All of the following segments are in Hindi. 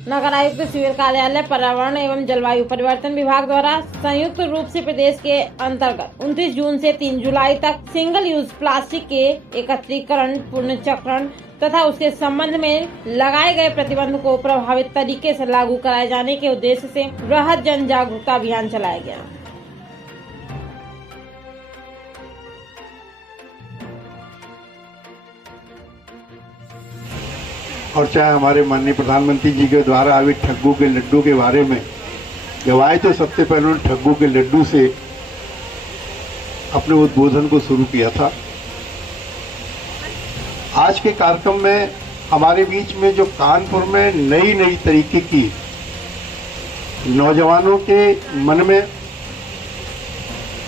नगर आयुक्त शिविर कार्यालय पर्यावरण एवं जलवायु परिवर्तन विभाग द्वारा संयुक्त रूप से प्रदेश के अंतर्गत 29 जून से 3 जुलाई तक सिंगल यूज प्लास्टिक के एकत्रीकरण, पुनर्चक्रण तथा उसके संबंध में लगाए गए प्रतिबंध को प्रभावित तरीके से लागू कराए जाने के उद्देश्य से बृहद जन जागरूकता अभियान चलाया गया। और चाहे हमारे माननीय प्रधानमंत्री जी के द्वारा अभी ठग्गू के लड्डू के बारे में जब आए तो सबसे पहले उन्होंने ठग्गू के लड्डू से अपने उद्बोधन को शुरू किया था। आज के कार्यक्रम में हमारे बीच में जो कानपुर में नई तरीके की नौजवानों के मन में,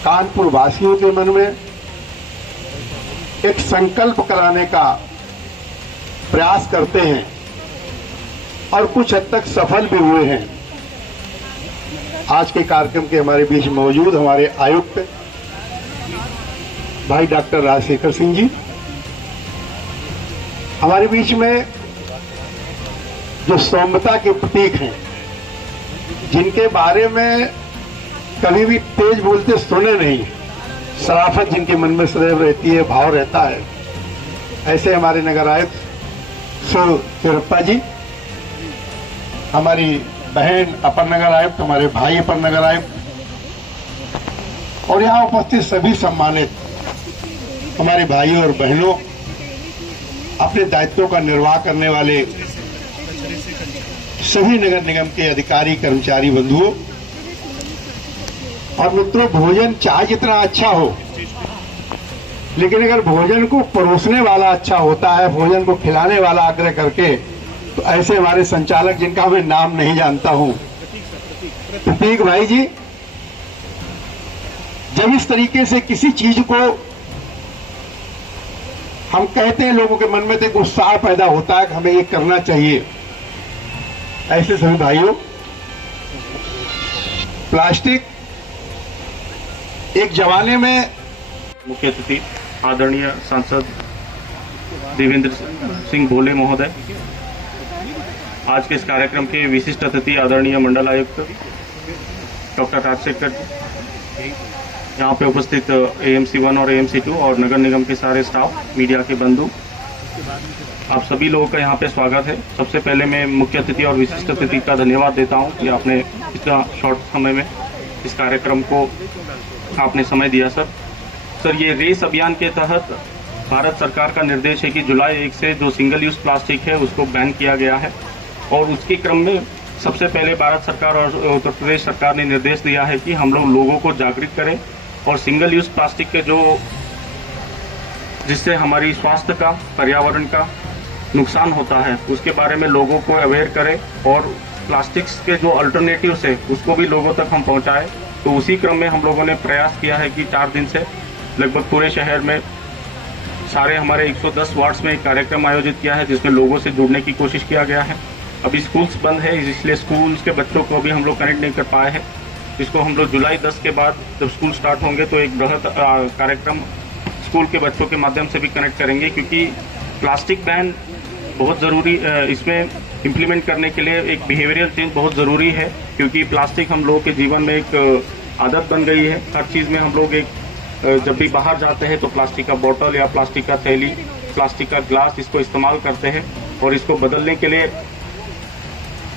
कानपुर वासियों के मन में एक संकल्प कराने का प्रयास करते हैं और कुछ हद तक सफल भी हुए हैं। आज के कार्यक्रम के हमारे बीच मौजूद हमारे आयुक्त भाई डॉक्टर राजशेखर सिंह जी, हमारे बीच में जो सौम्यता के प्रतीक हैं, जिनके बारे में कभी भी तेज बोलते सुने नहीं, शराफत जिनके मन में सदैव रहती है, भाव रहता है, ऐसे हमारे नगर आयुक्त चिरप्पा जी, हमारी बहन अपर नगर आयुक्त, हमारे भाई अपर नगर आयुक्त और यहाँ उपस्थित सभी सम्मानित हमारे भाइयों और बहनों, अपने दायित्वों का निर्वाह करने वाले सभी नगर निगम के अधिकारी कर्मचारी बंधुओं और मित्रों, भोजन चाहे जितना अच्छा हो, लेकिन अगर भोजन को परोसने वाला अच्छा होता है, भोजन को खिलाने वाला आग्रह करके, तो ऐसे हमारे संचालक जिनका मैं नाम नहीं जानता हूं, प्रतीक भाई जी, जब इस तरीके से किसी चीज को हम कहते हैं, लोगों के मन में तो एक उत्साह पैदा होता है कि हमें ये करना चाहिए। ऐसे सभी भाइयों, प्लास्टिक एक जमाने में मुख्य अतिथि आदरणीय सांसद देवेंद्र सिंह भोले महोदय, आज के इस कार्यक्रम के विशिष्ट अतिथि आदरणीय मंडल आयुक्त डॉक्टर राजशेखर, यहाँ पे उपस्थित AMC 1 और AMC 2 और नगर निगम के सारे स्टाफ, मीडिया के बंधु, आप सभी लोगों का यहाँ पे स्वागत है। सबसे पहले मैं मुख्य अतिथि और विशिष्ट अतिथि का धन्यवाद देता हूँ कि आपने इतना शॉर्ट समय में इस कार्यक्रम को आपने समय दिया। सर, ये रेस अभियान के तहत भारत सरकार का निर्देश है कि जुलाई 1 से जो सिंगल यूज प्लास्टिक है उसको बैन किया गया है, और उसके क्रम में सबसे पहले भारत सरकार और उत्तर प्रदेश सरकार ने निर्देश दिया है कि हम लोगों को जागृत करें और सिंगल यूज प्लास्टिक के जिससे हमारी स्वास्थ्य का, पर्यावरण का नुकसान होता है, उसके बारे में लोगों को अवेयर करें और प्लास्टिक्स के जो अल्टरनेटिव्स है उसको भी लोगों तक हम पहुंचाएं। तो उसी क्रम में हम लोगों ने प्रयास किया है कि 4 दिन से लगभग पूरे शहर में सारे हमारे 110 वार्ड्स में एक कार्यक्रम आयोजित किया है, जिसमें लोगों से जुड़ने की कोशिश किया गया है। अभी स्कूल्स बंद है, इसलिए स्कूल्स के बच्चों को भी हम लोग कनेक्ट नहीं कर पाए हैं। इसको हम लोग जुलाई 10 के बाद जब स्कूल स्टार्ट होंगे तो एक बृहद कार्यक्रम स्कूल के बच्चों के माध्यम से भी कनेक्ट करेंगे, क्योंकि प्लास्टिक बैन बहुत ज़रूरी, इसमें इम्प्लीमेंट करने के लिए एक बिहेवियरल चेंज बहुत ज़रूरी है, क्योंकि प्लास्टिक हम लोगों के जीवन में एक आदत बन गई है। हर चीज़ में हम लोग जब भी बाहर जाते हैं तो प्लास्टिक का बोतल या प्लास्टिक का थैली, प्लास्टिक का ग्लास इसको इस्तेमाल करते हैं, और इसको बदलने के लिए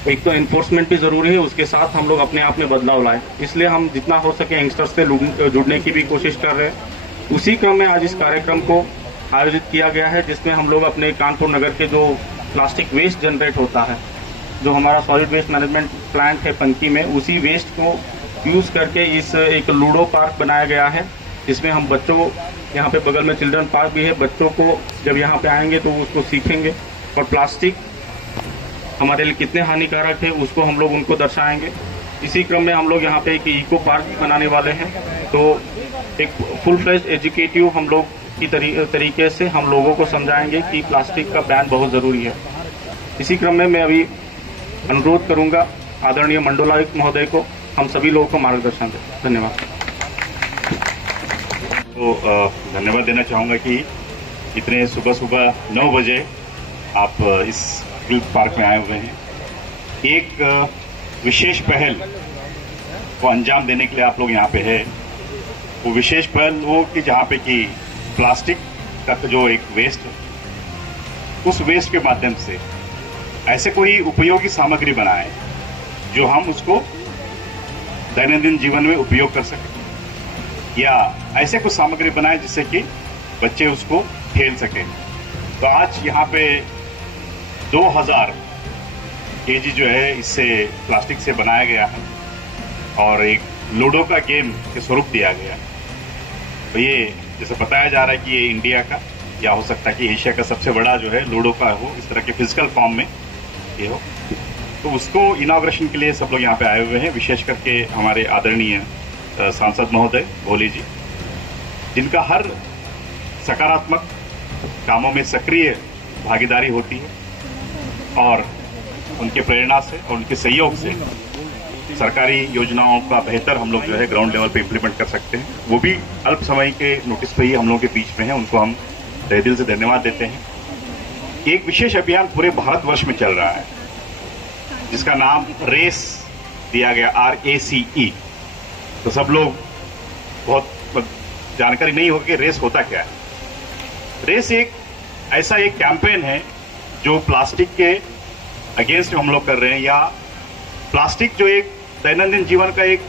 एक तो एनफोर्समेंट भी ज़रूरी है, उसके साथ हम लोग अपने आप में बदलाव लाएं। इसलिए हम जितना हो सके यंगस्टर्स से जुड़ने की भी कोशिश कर रहे हैं। उसी क्रम में आज इस कार्यक्रम को आयोजित किया गया है, जिसमें हम लोग अपने कानपुर नगर के जो प्लास्टिक वेस्ट जनरेट होता है, जो हमारा सॉलिड वेस्ट मैनेजमेंट प्लांट है पंकी में, उसी वेस्ट को यूज़ करके इस एक लूडो पार्क बनाया गया है, जिसमें हम बच्चों को, यहाँ पे बगल में चिल्ड्रन पार्क भी है, बच्चों को जब यहाँ पे आएंगे तो उसको सीखेंगे और प्लास्टिक हमारे लिए कितने हानिकारक है उसको हम लोग उनको दर्शाएंगे। इसी क्रम में हम लोग यहाँ पे एक इको पार्क भी बनाने वाले हैं, तो एक फुल फ्लेज एजुकेटिव हम लोग की तरीके से हम लोगों को समझाएंगे कि प्लास्टिक का बैन बहुत ज़रूरी है। इसी क्रम में मैं अभी अनुरोध करूँगा आदरणीय मंडलायुक्त महोदय को हम सभी लोगों को मार्गदर्शन दें। धन्यवाद। तो धन्यवाद देना चाहूँगा कि इतने सुबह 9 बजे आप इस ग्रुप पार्क में आए हुए हैं। एक विशेष पहल को अंजाम देने के लिए आप लोग यहाँ पे है। वो विशेष पहल वो कि जहाँ पे कि प्लास्टिक का जो एक वेस्ट है, उस वेस्ट के माध्यम से ऐसे कोई उपयोगी सामग्री बनाए जो हम उसको दैनंदिन जीवन में उपयोग कर सकें, या ऐसे कुछ सामग्री बनाए जिससे कि बच्चे उसको खेल सकें। तो आज यहाँ पे 2000 केजी जो है इससे प्लास्टिक से बनाया गया है और एक लूडो का गेम के स्वरूप दिया गया। तो ये जैसे बताया जा रहा है कि ये इंडिया का या हो सकता है कि एशिया का सबसे बड़ा जो है लूडो का हो, इस तरह के फिजिकल फॉर्म में ये हो। तो उसको इनॉग्रेशन के लिए सब लोग यहाँ पे आए हुए हैं, विशेष करके हमारे आदरणीय सांसद महोदय भोली जी, जिनका हर सकारात्मक कामों में सक्रिय भागीदारी होती है और उनके प्रेरणा से और उनके सहयोग से सरकारी योजनाओं का बेहतर हम लोग जो है ग्राउंड लेवल पे इम्प्लीमेंट कर सकते हैं। वो भी अल्प समय के नोटिस पे ही हम लोगों के बीच में है, उनको हम तहे दिल से धन्यवाद देते हैं। एक विशेष अभियान पूरे भारतवर्ष में चल रहा है जिसका नाम रेस दिया गया, RACE। तो सब लोग बहुत जानकारी नहीं होगी कि रेस होता क्या है। रेस एक ऐसा एक कैंपेन है जो प्लास्टिक के अगेंस्ट हम लोग कर रहे हैं, या प्लास्टिक जो एक दैनंदिन जीवन का एक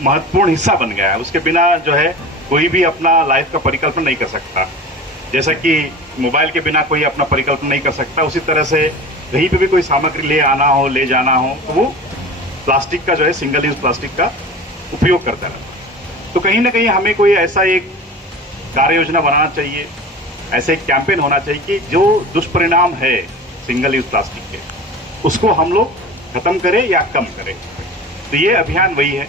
महत्वपूर्ण हिस्सा बन गया है, उसके बिना जो है कोई भी अपना लाइफ का परिकल्पना नहीं कर सकता। जैसा कि मोबाइल के बिना कोई अपना परिकल्पना नहीं कर सकता, उसी तरह से कहीं पे भी कोई सामग्री ले आना हो, ले जाना हो, तो वो प्लास्टिक का जो है सिंगल यूज प्लास्टिक का उपयोग करता रहता। तो कहीं ना कहीं हमें कोई ऐसा एक कार्य योजना बनाना चाहिए, ऐसे एक कैंपेन होना चाहिए कि जो दुष्परिणाम है सिंगल यूज प्लास्टिक के, उसको हम लोग खत्म करें या कम करें। तो ये अभियान वही है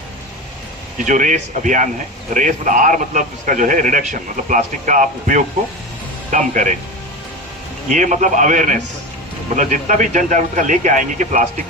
कि जो रेस अभियान है, रेस मतलब R मतलब इसका जो है रिडक्शन, मतलब प्लास्टिक का आप उपयोग को कम करें। ये मतलब अवेयरनेस, मतलब जितना भी जन जागरूकता लेके आएंगे कि प्लास्टिक